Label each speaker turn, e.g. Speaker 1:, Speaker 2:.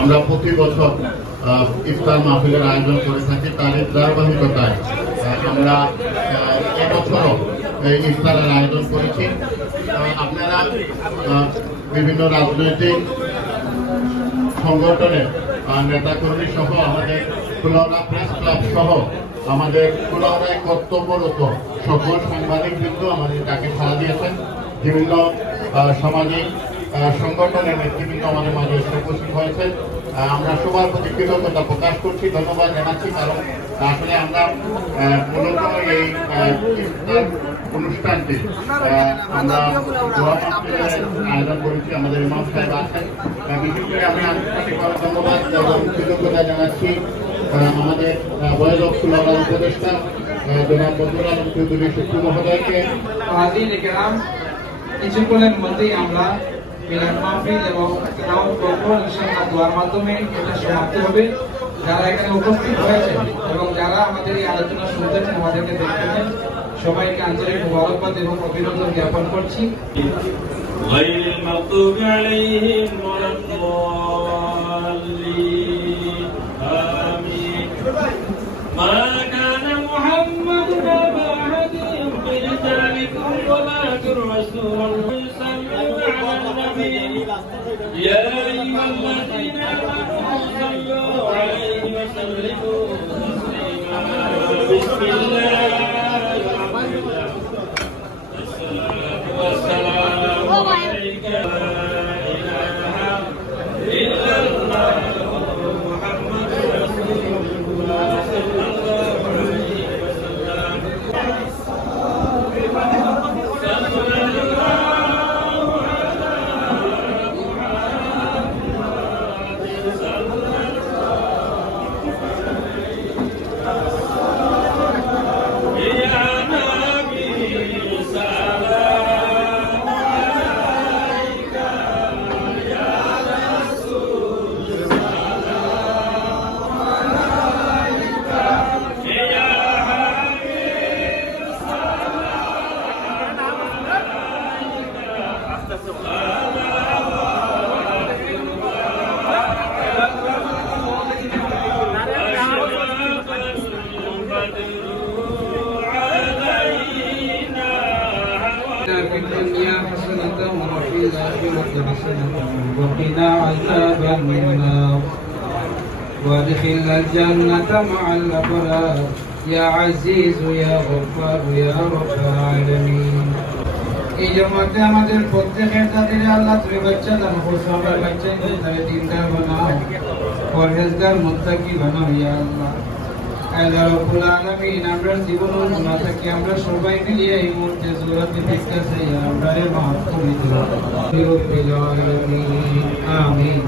Speaker 1: আমরা প্রতি বছর ইফতার মাহফিলের আয়োজন করে থাকি তার ধারাবাহিকতায়। আমরা এবছরও ইফতারের আয়োজন করেছি। আপনারা বিভিন্ন রাজনৈতিক সংগঠনের নেতাকর্মী সহ আমাদের কুলাউড়া প্রেস ক্লাব সহ আমাদের কুলাউড়ায় কর্তব্যরত সকল সাংবাদিক বৃন্দ আমাদের ডাকে সাড়া দিয়েছেন। বিভিন্ন সামাজিক সংগঠনের নেতৃবৃন্দ আমাদের মাঝে এসে উপস্থিত হয়েছেন আহ, আমরা সবার প্রতি কৃতজ্ঞতা প্রকাশ করছি ধন্যবাদ জানাচ্ছি কারণ আসলে আমরা মূলত এই অনুষ্ঠানটি আমরা আয়োজন করেছি আমাদের ইমাম সাহেব আছেন। বিশেষ করে আমি ধন্যবাদ এবং কৃতজ্ঞতা জানাচ্ছি আমাদের বয়স কুলাবার উপদেষ্টা জনাব আলম চৌধুরী শুক্র মহোদয়কে।
Speaker 2: কিছুক্ষণের মধ্যেই আমরা মিলাদ মাহফিল এবং নাম করব ইনশাআল্লাহ দোয়ার মাধ্যমে এটা সমাপ্তি হবে যারা এখানে উপস্থিত হয়েছেন এবং যারা আমাদের এই আলোচনা শুনতেন আমাদেরকে দেখতেছেন সবাইকে আন্তরিক মোবারকবাদ এবং অভিনন্দন জ্ঞাপন করছি
Speaker 3: غير المغضوب عليهم ولا الضالين آمين رجالكم ولكن رسول الله صلى على النبي يا أيها الذين
Speaker 2: وقنا عذاب النار وادخلنا الجنة مع الأبرار يا عزيز يا غفار يا رب العالمين. এই আমাদের প্রত্যেকের তাদের আল্লাহ তুমি বাচ্চা দান হোসাবার বাচ্চা তাহলে দিনদার বানাও। পরহেজগার, মুত্তাকি বানাও ইয়া আল্লাহ। আল্লাহ আমরা আমরা সবাই মিলিয়ে এই মুহূর্তে আমরা আমিন।